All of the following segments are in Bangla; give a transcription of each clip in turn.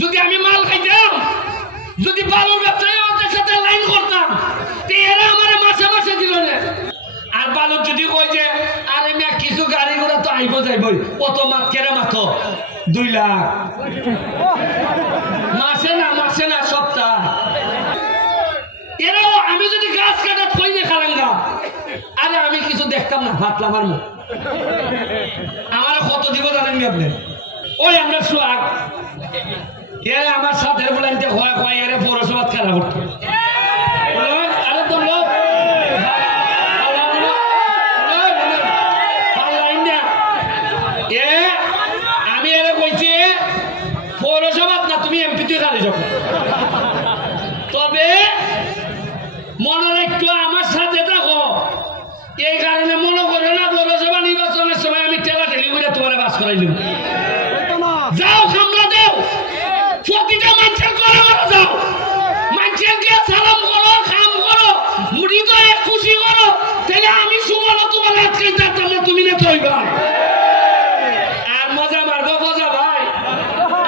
যদি আমি মাল খাইতাম, যদি বালুর ব্যবসায়ী ওদের সাথে লাইন করতাম, এরা আমার মাসে মাসে দিল না। আর বালুর যদি কই যে আরে মিয়া কিছু গাড়ি ঘোড়া তো আইব যাইবই, কত মাত কেরে মাত্র 2 লাখ মাসে না সপ্তাহ। এরাও আমি যদি গাছ কাটা থই না খালাঙ্গা, আরে আমি কিছু দেখতাম না, ভাবলাম আমার মুখ আমার কত দিব জানেন আপনি? ওই আমরা সোহাগ এরা আমার সাথে বলেনতে হয় হয় এরা পৌরসভা খেলা করতো। আরে তো লোক আমি এরা কইছি পৌরসভা না, তুমি এমপি তুই খালি যখন। তবে মনে রাখতো আমার সাথে থাকো, এই কারণে মনে করো না পৌরসভা নির্বাচনের সময় আমি ঠেলা ঠেলি করে তোমার বাস করাইলাম। যাও সামলা দাও, প্রতিটা মানুষের করে যাও, মানুষের দিয়ে সালাম করো, কাম করো, হৃদয়ে খুশি করো, তাহলে আমি সুমন তোমার আজকে যাতাম না, তুমি না তৈবা। আর মজা মারবো মজা ভাই।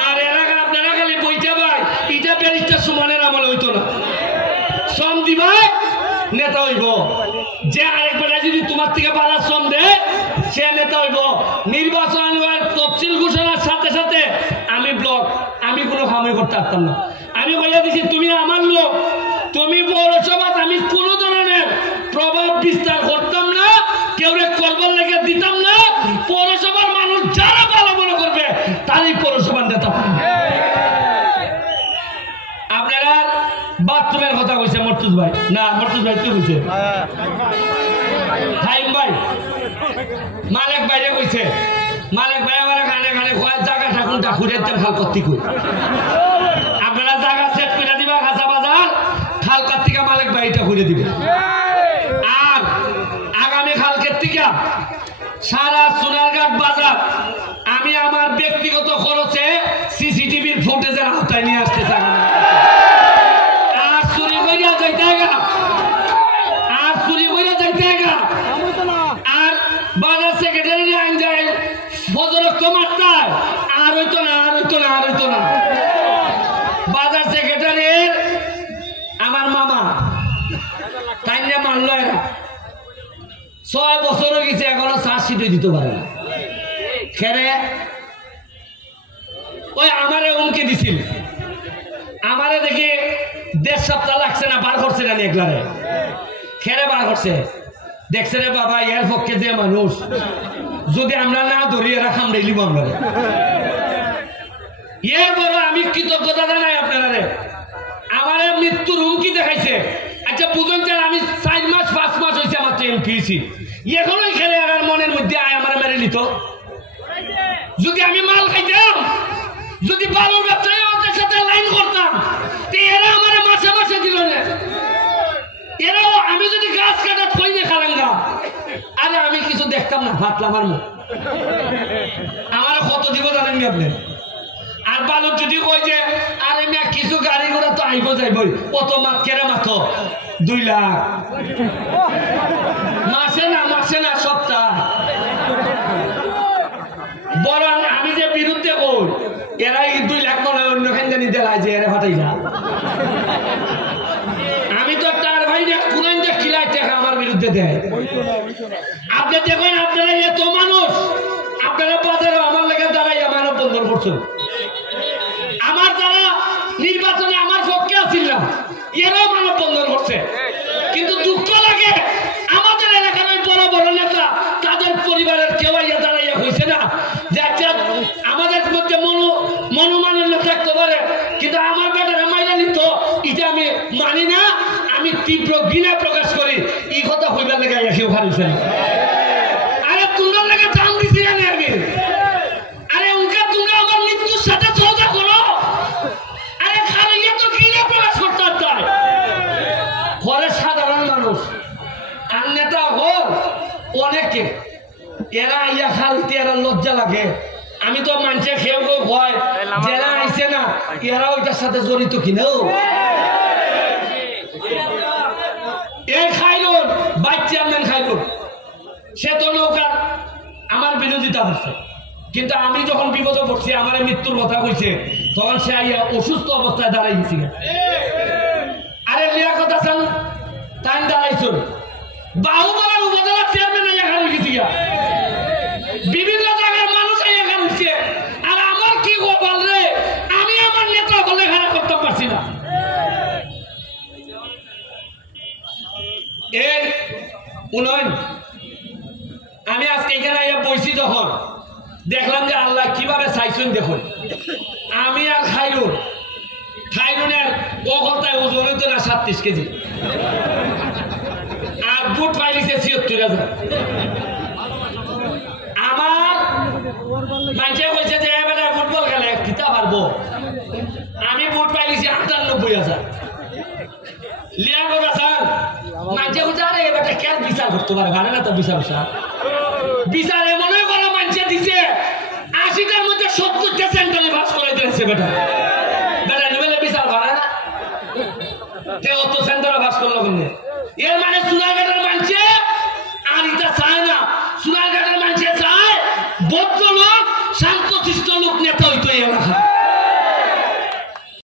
আর এরা আপনারা খালি বইটা ভাই, এটা ব্যারিস্টার সুমনের আমলে হইতো না। শ্রম দিবা নেতা হইব, যে আরেকবার যদি তোমার থেকে বাড়া শ্রম দেয় সে নেতা হইব। নির্বাচন তফসিল ঘোষণার সাথে সাথে আমি ব্লক, আমি কোনো কামই করতে পারতাম না। আমি বলে দিছি তুমি আমার লোক, তুমি পৌরসভা, আমি কোনো ধরনের প্রভাব বিস্তার করতাম না, কেউ করবার লেগে দিতাম না। পৌরসভার মানুষ যারা ভালো মনে করবে তারই পৌরসভার নেতা পাবে। আপনারা বাথরুমের কথা কইছে মর্তুজ ভাই, না মর্তুজ ভাই তুই কইছে ভাই মালিক বাইরে কইছে, মালিক ভাই আমার খানে খানে জায়গা ঠাকুর ঠাকুরের তেল খাল করতে কই। আপনারা জায়গা সেট করে দিবা খাঁচা বাজার, খাল কার্তিকা মালিক বাড়িটা ঘুরে দিবে। আর আগামী খালকের থেকে সারা সোনারঘাট বাজার আমি আমার ব্যক্তিগত খরচে সিসিটিভির ফুটেজের আওতায় নিয়ে আসতে চাই। আর চুরি করিয়া যাইতে আর বাজার সেক্রেটারি আইন যায় ফজরক্ত মারতায়, আর হইতো না। বাজার সেক্রেটারির আমার মামা তাই না মানলো, এরা 6 বছর হয়ে গেছে এখনো চার্জশিট দিতে পারে না। খেরে ওই আমারে উমকে দিছিল, আমারে দেখি 1.5 সপ্তাহ লাগছে না, বার করছে না একলারে। খেরে বার করছে, দেখছে রে বাবা এর পক্ষে যে মানুষ, যদি আমরা না ধরি এরা খামড়াইলিব আমরা। এর বড় আমি কৃতজ্ঞতা জানাই আপনারা, আমার মৃত্যুর হুমকি দেখাইছে। আচ্ছা বুঝুন যে আমি 4 মাস 5 মাস হয়েছে আমার ট্রেন ফিরছি, এখনো খেলে আর মনের মধ্যে আয় আমার মেরে নিত। যদি আমি মাল খাইতাম, যদি বালুর ব্যবসায়ী ওদের সাথে লাইন করতাম, এরা আমার মাসে মাসে দিল না। এরাও আমি যদি গাছ কাটা থই না খালাঙ্গা, আরে আমি কিছু দেখতাম না, ভাবলাম আমার মুখ আমার কত দিব জানেন আপনি? আর বালুর যদি কই যে আরে মিয়া কিছু গাড়ি ঘোড়া তো আইব যাইবই, কত মাত কেরে মাত্র 2 লাখ মাসে না সপ্তাহ। বরং আমি যে বিরুদ্ধে কই, এরা 2 লাখ মনে অন্য খান দেলায় যে এরা ফাটাইলা। আমি তো তার ভাই কোরআন যে খিলাই টাকা আমার বিরুদ্ধে দেয়। আপনি দেখেন আপনারা এত মানুষ, আপনারা বাজারে আমার লেগে দাঁড়াই মানব বন্ধন করছেন। আমার যারা নির্বাচনে আমার পক্ষে আছিল না, এরাও মানব বন্ধন করছে। কিন্তু দুঃখ লাগে আমাদের এলাকার বড় বড় নেতা তাদের পরিবারের কেউ দাঁড়াইয়া হয়েছে না যে আচ্ছা আমাদের মধ্যে মনোমালিন্য থাকতে পারে, কিন্তু আমার বেটারা মাইনা নিত, এটা আমি মানি না, আমি তীব্র ঘৃণা প্রকাশ করি। এই কথা হইবার লেগে কেউ হারিয়েছে না। আরে তোমরা লেগে দাম দিছি না আমি, আরে উনকা তোমরা আমার মৃত্যুর সাথে সৌদা করো। আরে খারাইয়া তো ঘৃণা প্রকাশ করতে চায় ঘরে সাধারণ মানুষ আর নেতা হোক অনেকে, এরা আইয়া খালতে এরা লজ্জা লাগে। আমি তো মানুষের খেয়ে ভয় যারা আইছে না এরা ওইটার সাথে জড়িত কিনাও এ খাইলো ভাইস চেয়ারম্যান খাইলো, সে তো নৌকার আমার বিরোধিতা করছে। কিন্তু আমি যখন বিপদে পড়ছি আমার মৃত্যুর কথা কইছে তখন সে আইয়া অসুস্থ অবস্থায় দাঁড়াই গেছি আরে লিয়াকত হাসান টাইম দাঁড়াইছুন বাহুমারার উপজেলা চেয়ারম্যান আইয়া খান গেছি বিভিন্ন জায়গার মানুষ আইয়া খান হচ্ছে আর আমার কি গোপাল রে আমি আমার নেতা বলে খারাপ করতে পারছি না এই উন্নয়ন আমি আজকে এখানে আইয়া বইছি যখন দেখলাম যে আল্লাহ কিভাবে চাইছেন দেখুন আমি আর খাইরুনের কখনটায় ওজন হইতো না 37 কেজি আর বুট পাইলিছে 76,000 আমার মানুষে কইছে যে এবারে ফুটবল খেলে কিতা পারবো আমি বুট পাইলিছি 98,000 লিয়াকত হাসান মানুষে কইছে আরে এবারে কেন বিচার করতে পারে ভালো না তো বিচার এমনই করা মানুষে দিছে 80টার মধ্যে 70টা সেন্টারে ভাস করে দিয়েছে বেটা নিবেলে বিচার ভাড়া না যে অত সেন্টারে ভাস করলো কিন্তু এর মানে সোনারঘাটের মানুষে আর এটা চায় না সোনারঘাটের মানুষে চায় ভদ্র লোক শান্তশিষ্ট লোক নেতা হইতো এই এলাকা